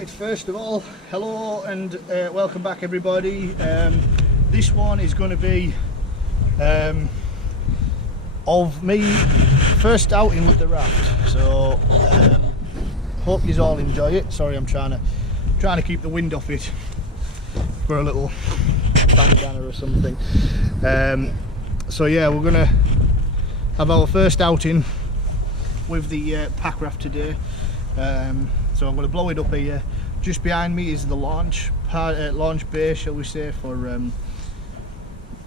Right, first of all, hello and welcome back everybody. This one is going to be of me first outing with the raft, so hope you all enjoy it. Sorry, I'm trying to keep the wind off it for a little bandana or something. So yeah, we're gonna have our first outing with the packraft today. So I'm going to blow it up here. Just behind me is the launch bay, shall we say, for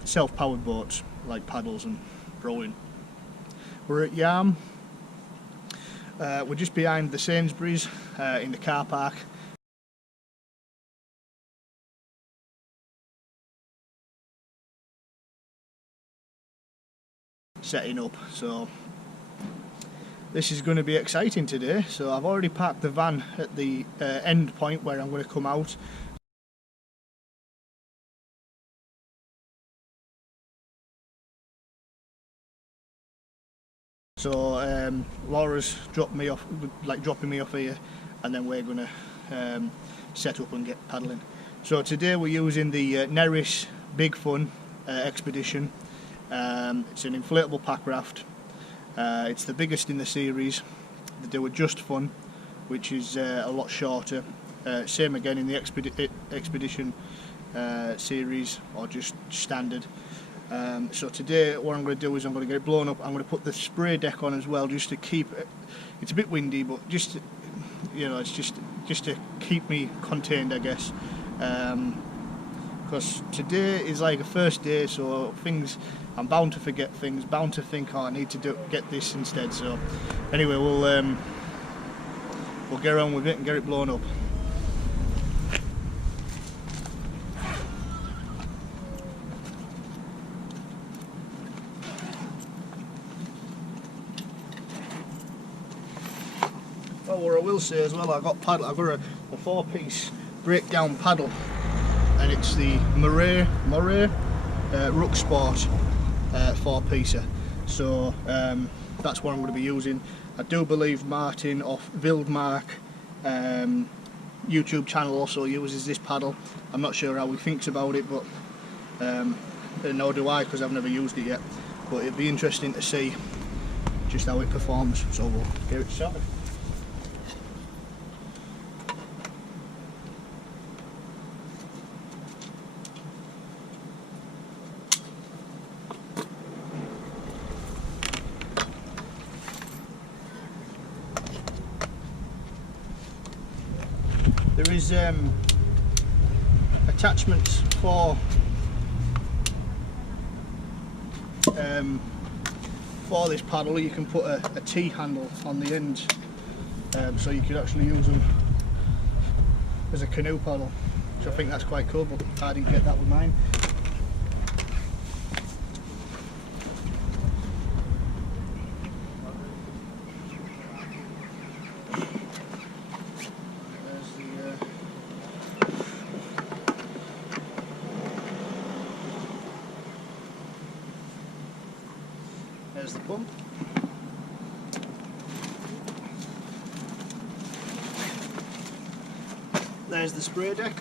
self-powered boats like paddles and rowing. We're at Yarm. We're just behind the Sainsbury's in the car park. Setting up, so this is going to be exciting today. So I've already parked the van at the end point where I'm going to come out. So Laura's dropping me off here, and then we're going to set up and get paddling. So today we're using the NERIS Bigfun Expedition. It's an inflatable packraft. It's the biggest in the series. They do a Just Fun, which is a lot shorter. Same again in the Expedition series, or just standard. So today what I'm going to do is I'm going to get it blown up. I'm going to put the spray deck on as well, just to keep it. It's a bit windy, but just, you know, it's just to keep me contained, I guess. Because today is like a first day, so I'm bound to forget things, bound to think, oh, I need to get this instead. So anyway, we'll get on with it and get it blown up. Oh, what I will say as well, I've got a 4-piece breakdown paddle, and it's the Moray Ruck Sport 4-piecer. So that's what I'm going to be using. I do believe Martin off Vildmark YouTube channel also uses this paddle. I'm not sure how he thinks about it, but nor do I, because I've never used it yet. But it'd be interesting to see just how it performs. So we'll get it started. There is attachments for this paddle. You can put a T-handle on the end, so you could actually use them as a canoe paddle, which I think that's quite cool, but I didn't get that with mine. There's the pump. There's the spray deck.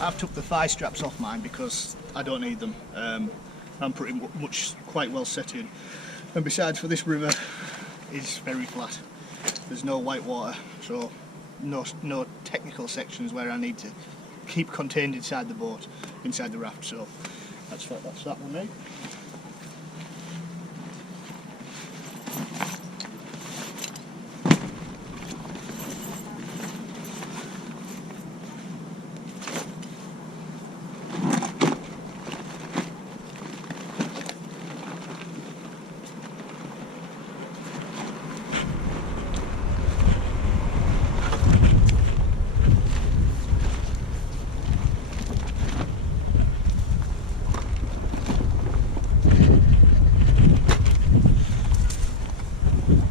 I've took the thigh straps off mine because I don't need them. I'm pretty much quite well set in. And besides, for this river is very flat. There's no white water, so no technical sections where I need to keep contained inside the boat, inside the raft. So that's that one, mate.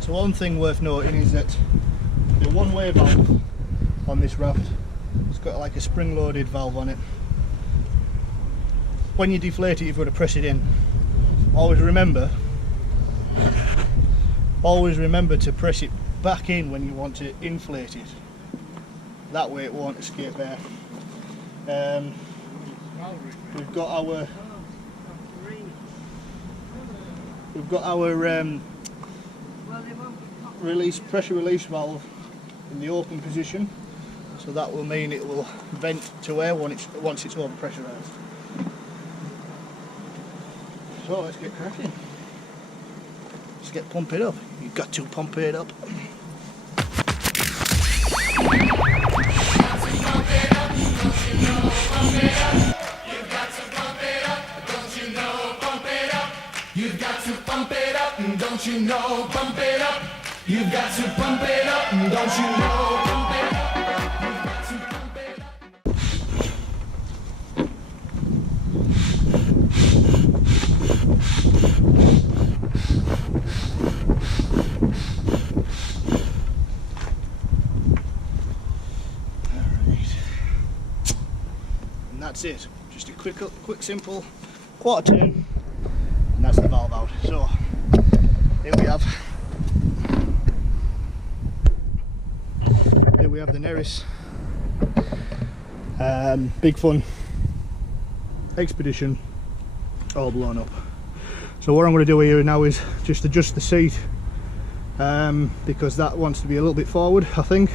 So one thing worth noting is that the one-way valve on this raft has got like a spring-loaded valve on it. When you deflate it, you've got to press it in. Always remember always remember to press it back in when you want to inflate it. That way it won't escape air. We've got our pressure release valve in the open position, so that will mean it will vent to air once it's over pressurized. So let's get cracking. Let's get pump it up. You've got to pump it up. You've got to pump it up, don't you know, pump it up. You've got to pump it up, don't you know, pump it up. You've got to pump it up. Alright. And that's it. Just a quick simple quarter turn. And that's the valve out. So here we have the NERIS BigFun Expedition all blown up. So what I'm going to do here now is just adjust the seat, because that wants to be a little bit forward, I think.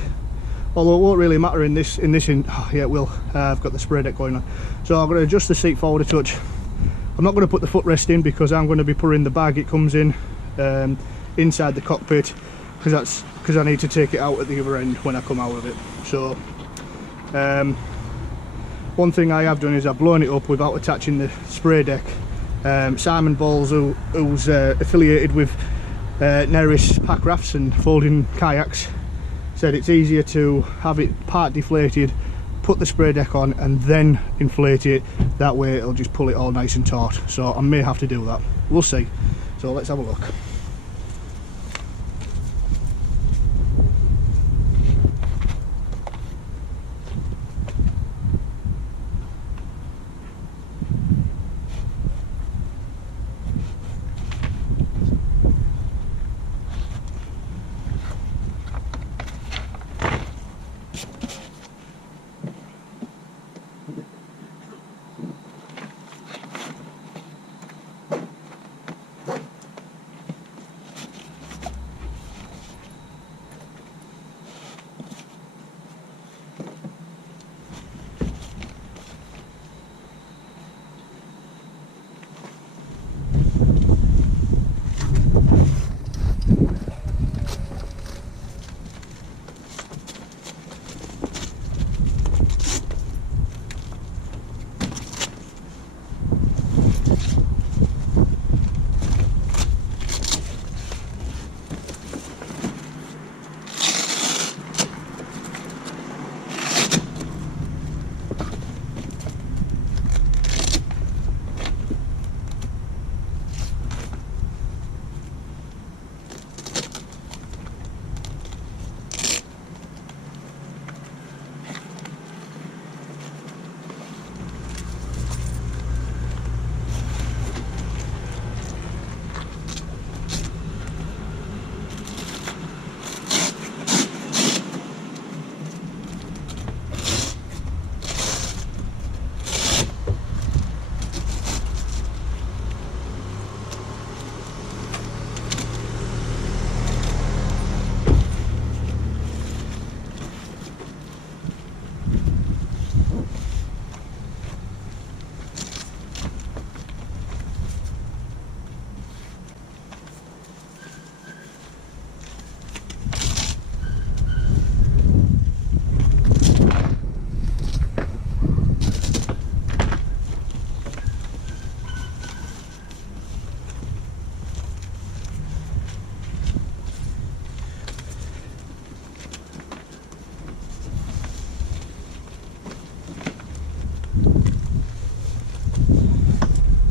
Although it won't really matter in this. Oh, yeah, it will. I've got the spray deck going on, so I'm going to adjust the seat forward a touch. I'm not going to put the footrest in because I'm going to be putting the bag it comes in inside the cockpit, because I need to take it out at the other end when I come out of it. So one thing I have done is I've blown it up without attaching the spray deck. Simon Bowles, who's affiliated with NERIS packrafts and folding kayaks, said it's easier to have it part deflated, put the spray deck on and then inflate it. That way it'll just pull it all nice and taut. So I may have to do that, we'll see. So let's have a look.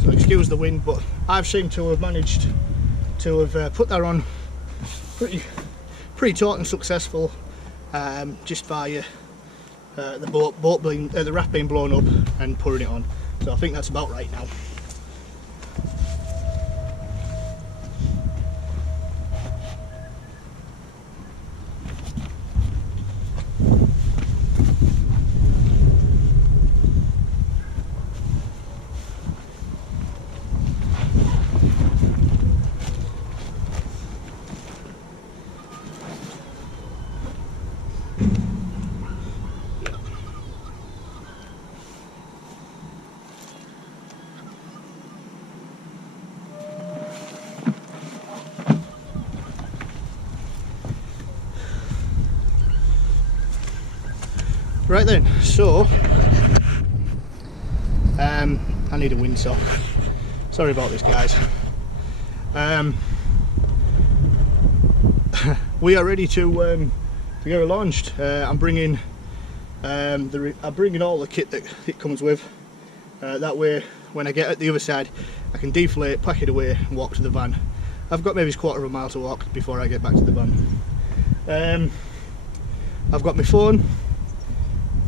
Excuse the wind, but I've seemed to have managed to have put that on pretty taut and successful, just by the raft being blown up and putting it on. So I think that's about right now. Right then, so I need a windsock. Sorry about this, guys. We are ready to get launched. I'm bringing all the kit that it comes with. That way, when I get at the other side, I can deflate, pack it away, and walk to the van. I've got maybe a quarter of a mile to walk before I get back to the van. I've got my phone.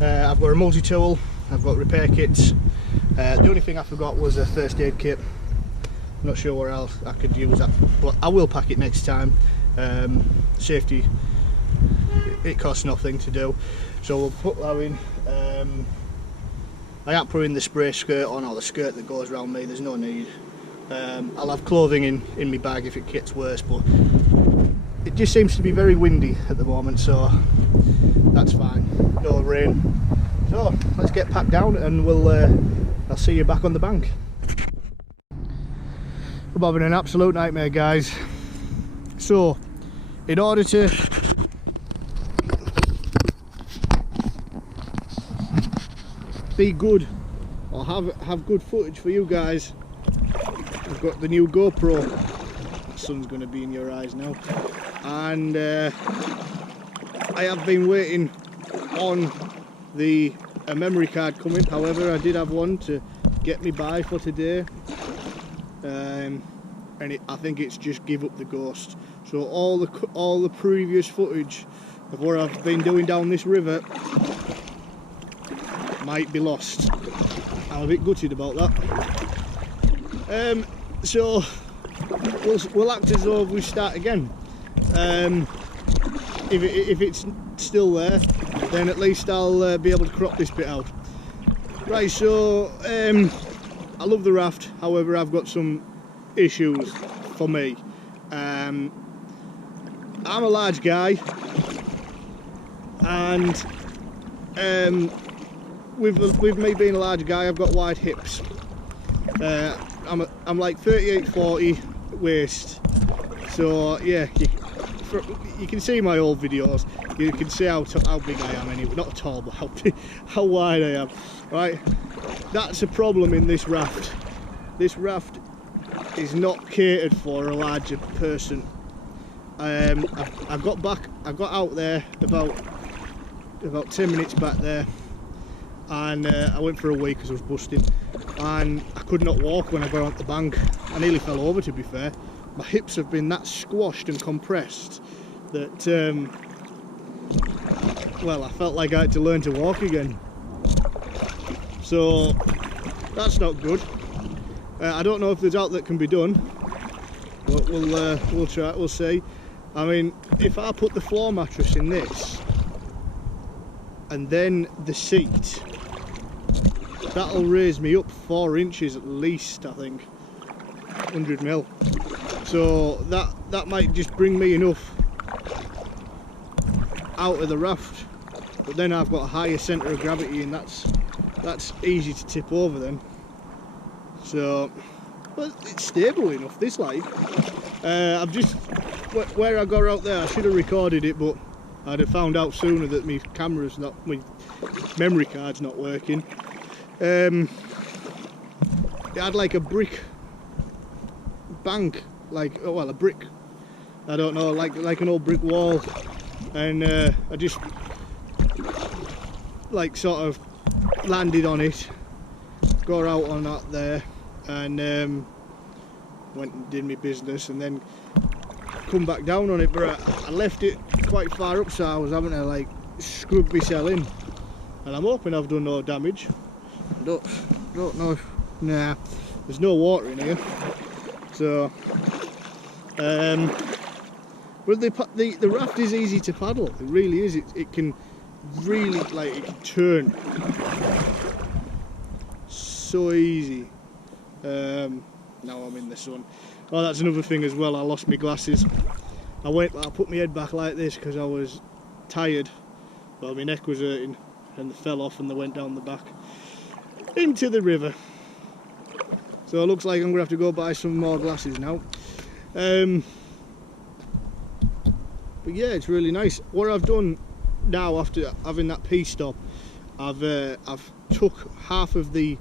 I've got a multi-tool. I've got repair kits. The only thing I forgot was a first aid kit. I'm not sure where else I could use that, but I will pack it next time. Safety, it costs nothing to do, so we'll put that in. I am putting the spray skirt on, or the skirt that goes around me. There's no need. I'll have clothing in my bag if it gets worse, but it just seems to be very windy at the moment, so that's fine. No rain. So let's get packed down, and I'll see you back on the bank. I'm having an absolute nightmare, guys. So, in order to be good, or have good footage for you guys, I've got the new GoPro. The sun's going to be in your eyes now, and I have been waiting on a memory card coming. However, I did have one to get me by for today, and I think it's just give up the ghost. So all the previous footage of what I've been doing down this river might be lost. I'm a bit gutted about that. So we'll act as though we start again. If it's still there, then at least I'll be able to crop this bit out. Right, so I love the raft. However, I've got some issues for me. I'm a large guy, and with me being a large guy, I've got wide hips. I'm like 38-40 waist, so yeah, you can see my old videos. You can see how big I am anyway. Not tall, but how wide I am. Right, that's a problem in this raft. This raft is not catered for a larger person. I got out there about 10 minutes back there, and I went for a wee because I was busting, and I could not walk when I got on the bank. I nearly fell over, to be fair. My hips have been that squashed and compressed that well, I felt like I had to learn to walk again. So that's not good. I don't know if there's out that can be done, but we'll try it, we'll see. I mean, if I put the floor mattress in this and then the seat, that'll raise me up 4 inches at least, I think, 100 mil. So that might just bring me enough out of the raft, but then I've got a higher centre of gravity, and that's easy to tip over then. So, but it's stable enough, this like. I've just, where I got out there, I should have recorded it, but I'd have found out sooner that my memory card's not working. It had like a brick bank, like, well, a brick, I don't know, like an old brick wall, and I just like sort of landed on it, got out on that there, and went and did my business, and then come back down on it, but I left it quite far up, so I was having to like scrub myself in, and I'm hoping I've done no damage. Don't know if, nah, there's no water in here, so but the raft is easy to paddle. It really is. It can really, like, it can turn so easy. Now I'm in the sun. Oh, that's another thing as well, I lost my glasses. I put my head back like this because I was tired. Well, my neck was hurting, and they fell off and they went down the back into the river. So it looks like I'm going to have to go buy some more glasses now. But yeah, it's really nice. What I've done now, after having that pee stop, I've took half of the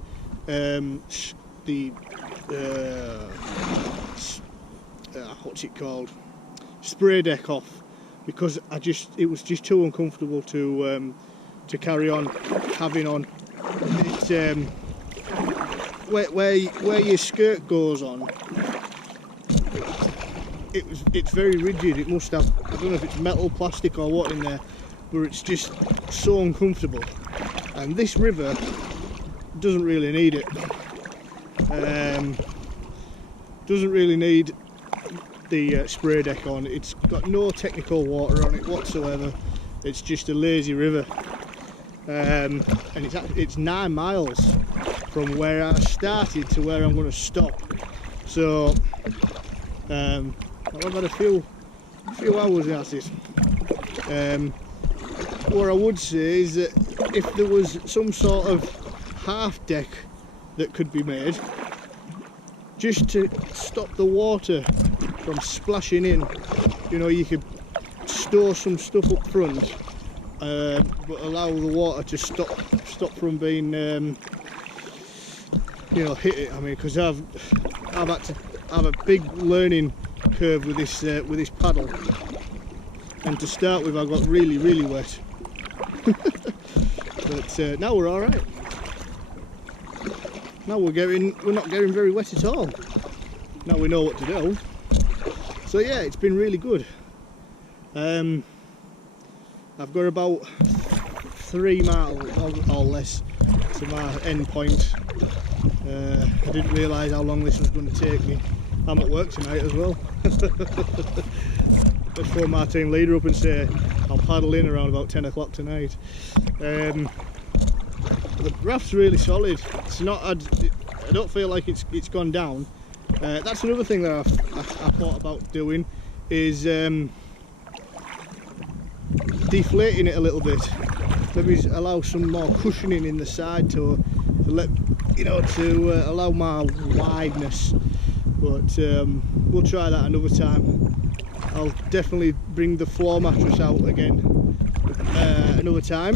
what's it called, spray deck off, because it was just too uncomfortable to carry on having on. It's where your skirt goes on, it's very rigid. It must have, I don't know if it's metal, plastic or what in there, but it's just so uncomfortable. And this river doesn't really need it. Doesn't really need the spray deck on. It's got no technical water on it whatsoever. It's just a lazy river, and it's 9 miles from where I started to where I'm going to stop. So I've had a few hours at it. What I would say is that if there was some sort of half deck that could be made, just to stop the water from splashing in, you know, you could store some stuff up front, but allow the water to stop from being, you know, hit it. I mean, because I've had to have a big learning curve with this paddle, and to start with I got really wet. But now we're all right. Now we're not getting very wet at all. Now we know what to do. So yeah, it's been really good. I've got about 3 miles or less to my end point. I didn't realise how long this was going to take me. I'm at work tonight as well. Let's phone my team leader up and say I'll paddle in around about 10 o'clock tonight. The raft's really solid. It's not. I don't feel like it's gone down. That's another thing that I thought about doing, is deflating it a little bit. Maybe allow some more cushioning in the side to let, you know, to allow my wideness. But we'll try that another time. I'll definitely bring the floor mattress out again another time.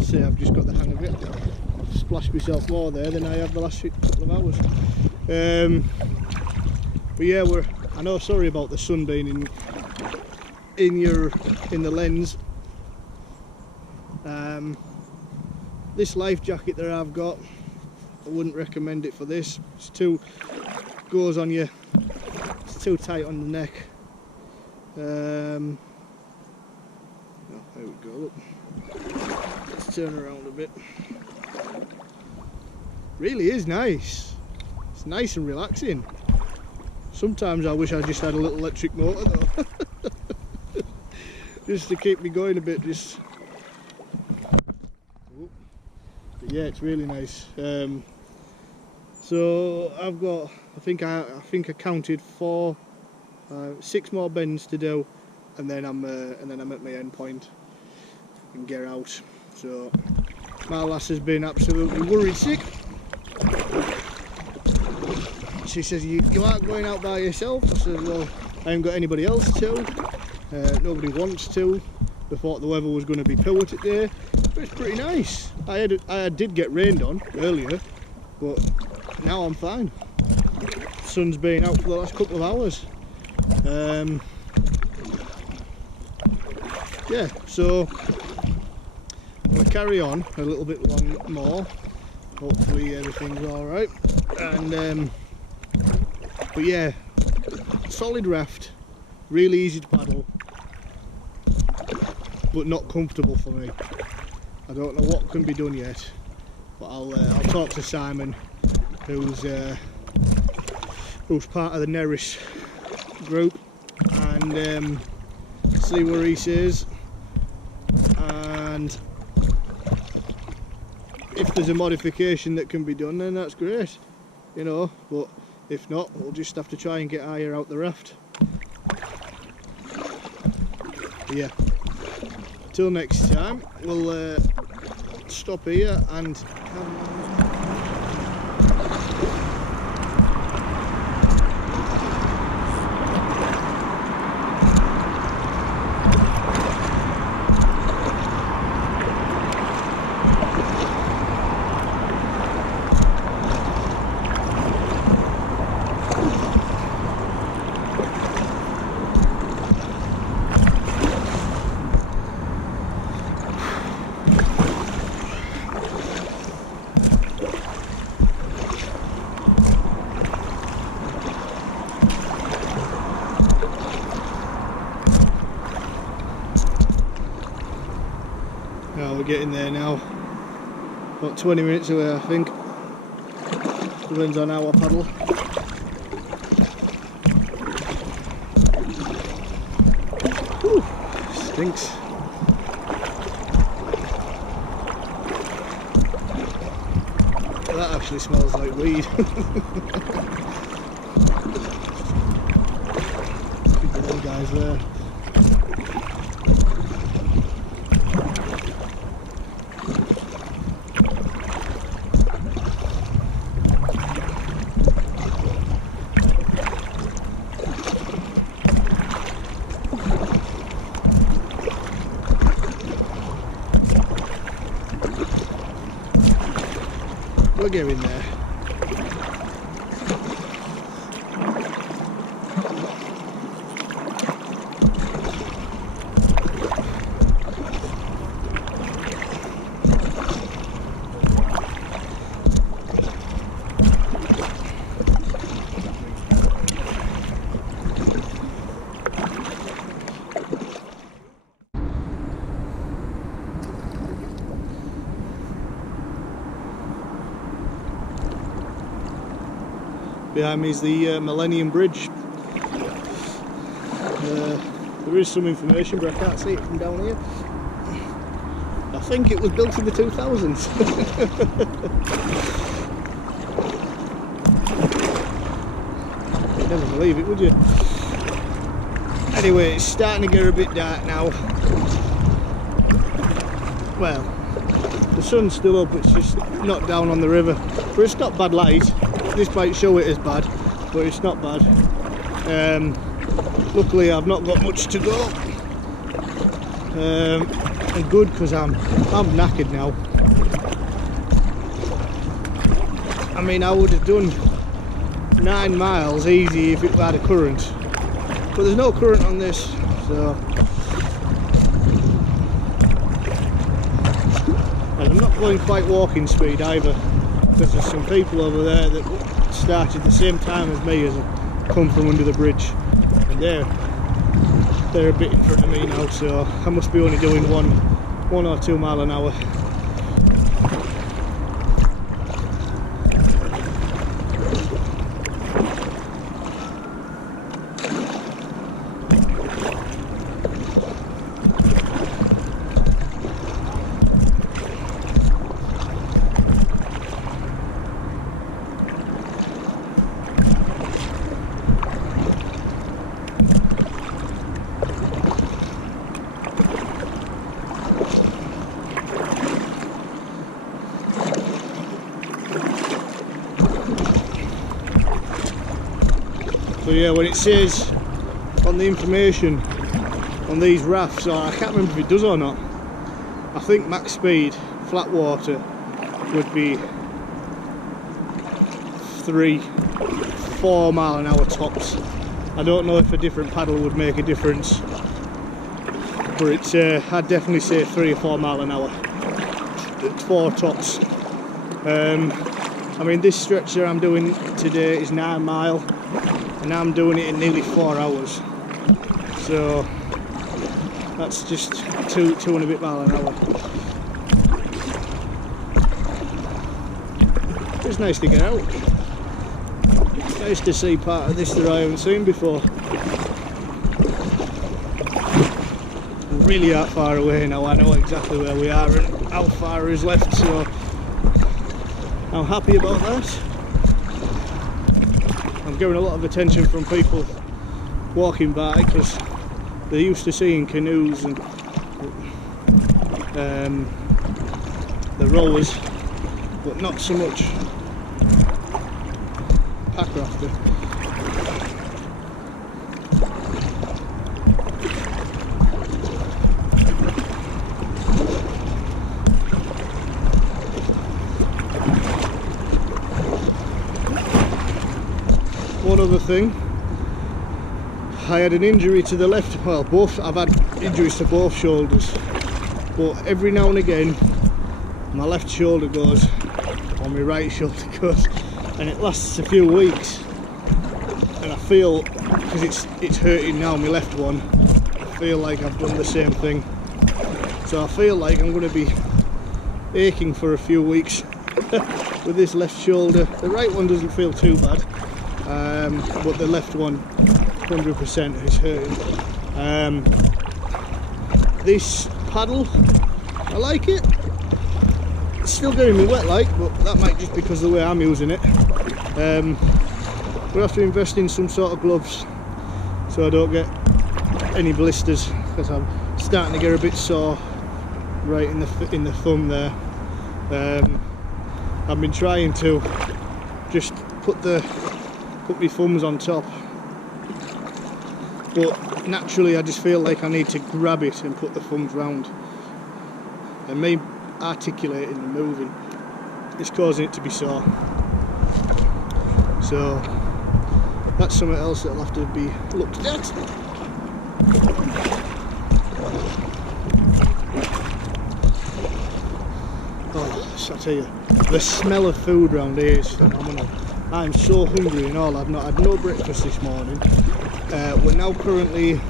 See, I've just got the hang of it. I've splashed myself more there than I have the last couple of hours. But yeah, I know, sorry about the sun being in the lens. This life jacket that I've got, I wouldn't recommend it for this. It's goes on you. It's too tight on the neck. Oh, there we go. Look. Let's turn around a bit. Really is nice. It's nice and relaxing. Sometimes I wish I just had a little electric motor though. Just to keep me going a bit. But yeah, it's really nice. So I've got, I think I counted 6 more bends to do, and then I'm at my end point and get out. So my lass has been absolutely worried sick. She says, you aren't going out by yourself? I said, well, I haven't got anybody else to. Nobody wants to. They thought the weather was going to be poor today, but it's pretty nice. I did get rained on earlier, but now I'm fine. The sun's been out for the last couple of hours. Yeah, so we'll carry on a little bit more. Hopefully everything's alright. And but yeah, solid raft, really easy to paddle, but not comfortable for me. I don't know what can be done yet, but I'll talk to Simon, who's part of the NERIS group, and see what he says. And if there's a modification that can be done, then that's great, you know. But if not, we'll just have to try and get higher out the raft. But yeah, till next time, we'll stop here and we're getting there now. About 20 minutes away, I think. Depends on our paddle. Whew, stinks. That actually smells like weed. Keep the little guys there. We're getting there. Behind me is the Millennium Bridge. There is some information, but I can't see it from down here. I think it was built in the 2000s. You'd never believe it, would you? Anyway, it's starting to get a bit dark now. Well, the sun's still up, it's just not down on the river. But it's not bad light. This might show it as bad, but it's not bad. Luckily I've not got much to go. And good, because I'm knackered now. I mean, I would have done 9 miles easy if it had a current, but there's no current on this, so. And I'm not going quite walking speed either, because there's some people over there that started the same time as me, as have come from under the bridge, and they're a bit in front of me now, so I must be only doing 1 or 2 miles an hour. So yeah, when it says on the information on these rafts, or I can't remember if it does or not, I think max speed, flat water, would be 3-4 mile an hour tops. I don't know if a different paddle would make a difference, but it's I'd definitely say 3 or 4 mile an hour. It's 4 tops. I mean, this stretch I'm doing today is 9 mile, and I'm doing it in nearly 4 hours. So that's just 2 and a bit mile an hour. It's nice to get out. Nice to see part of this that I haven't seen before. We really aren't far away now. I know exactly where we are and how far is left, so I'm happy about that. I'm getting a lot of attention from people walking by, because they're used to seeing canoes and the rowers, but not so much packrafter. One other thing, I had an injury to the left, well both, I've had injuries to both shoulders, but every now and again my left shoulder goes, or my right shoulder goes, and it lasts a few weeks, and I feel, because it's hurting now, my left one, I feel like I've done the same thing, so I feel like I'm going to be aching for a few weeks with this left shoulder. The right one doesn't feel too bad, but the left one 100% is hurting. This paddle, I like it. It's still getting me wet like, but that might just because of the way I'm using it. We'll have to invest in some sort of gloves so I don't get any blisters, because I'm starting to get a bit sore right in the thumb there. I've been trying to just put my thumbs on top, but naturally I just feel like I need to grab it and put the thumbs round, and me articulating and moving is causing it to be sore. So that's something else that'll have to be looked at. Oh, I tell you, the smell of food round here is phenomenal. I'm so hungry and all. I've not had no breakfast this morning. We're now currently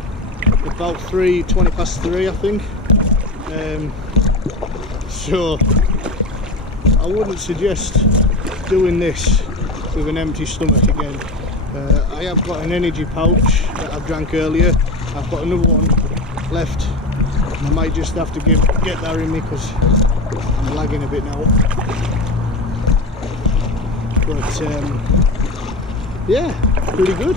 about 20 past 3, I think. So I wouldn't suggest doing this with an empty stomach again. I have got an energy pouch that I drank earlier. I've got another one left. I might just have to get that in me because I'm lagging a bit now. But yeah, pretty good.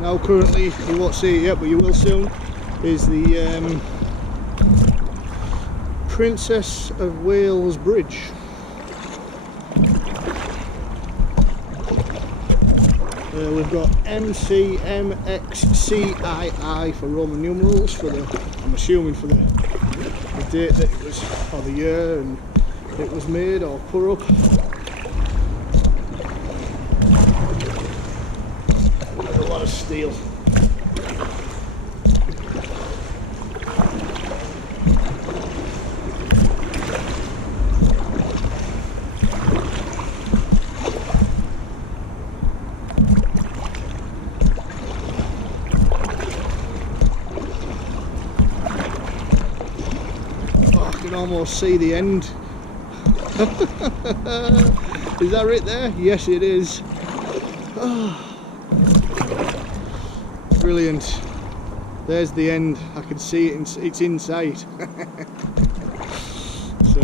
Now currently, you won't see it yet, but you will soon, is the Princess of Wales Bridge. We've got MCMXCII for Roman numerals, for the, I'm assuming for the date that it was, or the year and it was made or put up. A lot of steel. Almost see the end. Is that right there? Yes, it is. Oh, brilliant. There's the end. I can see it. It's in sight. So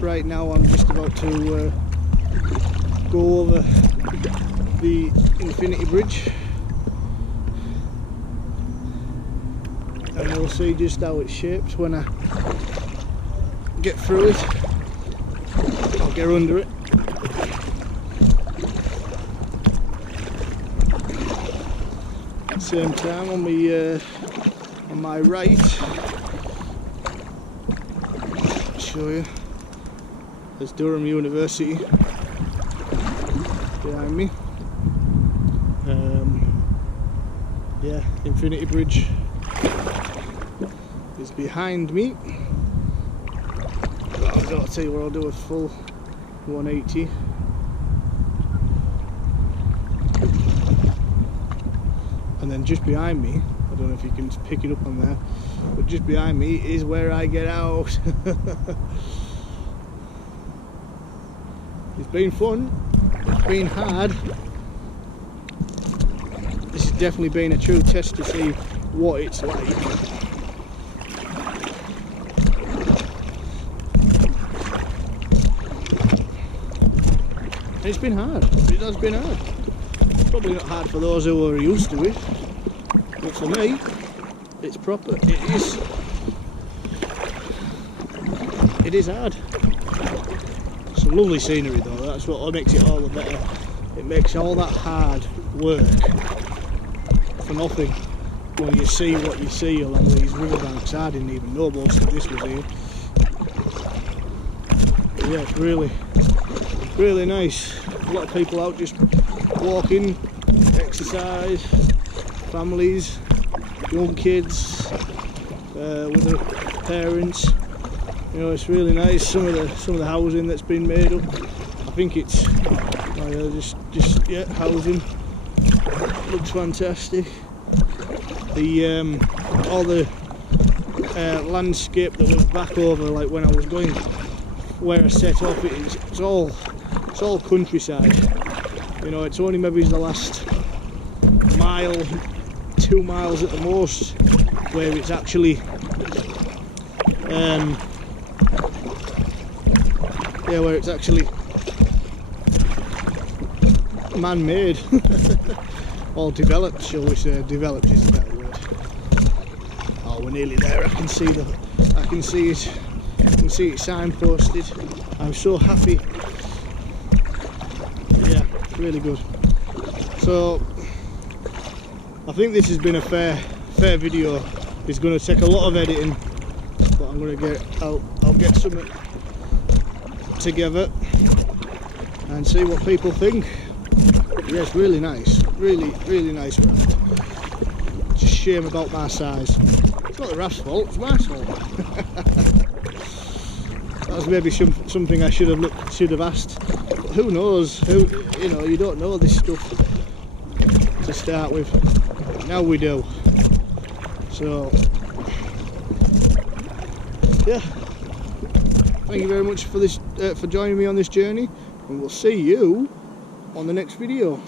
right now I'm just about to go over the Infinity Bridge, and we'll see just how it's shaped when I get through it. I'll get under it. At the same time, on my right, I'll show you. There's Durham University behind me. Yeah, Infinity Bridge is behind me. I'll tell you what, I'll do a full 180. And then just behind me, I don't know if you can pick it up on there, but just behind me is where I get out. It's been fun, it's been hard. This has definitely been a true test to see what it's like. And it's been hard, it has been hard. It's probably not hard for those who are used to it, but for me, it's proper, it is hard. Some lovely scenery though, that's what makes it all the better. It makes all that hard work for nothing when you see what you see along these riverbanks. I didn't even know most of this was here. But yeah, it's really nice. A lot of people out just walking, exercise, families, young kids with their parents. You know, it's really nice. Some of the housing that's been made up. I think it's just housing. Looks fantastic. The all the landscape that was back over, like when I was going where I set off, it's all countryside. You know, it's only maybe the last mile, 2 miles at the most, where it's actually where it's actually man-made. Or developed, shall we say. Developed is a better word. Oh, we're nearly there. I can see it. I can see it signposted. I'm so happy. Yeah, it's really good. So I think this has been a fair video. It's going to take a lot of editing, but I'm going to I'll get something together and see what people think. Yeah, it's really nice. Really nice raft. Just a shame about my size. It's not the raft's fault, it's my fault. That was maybe something I should have asked. But who knows? You know, you don't know this stuff to start with. Now we do. So yeah. Thank you very much for this for joining me on this journey, and we'll see you on the next video.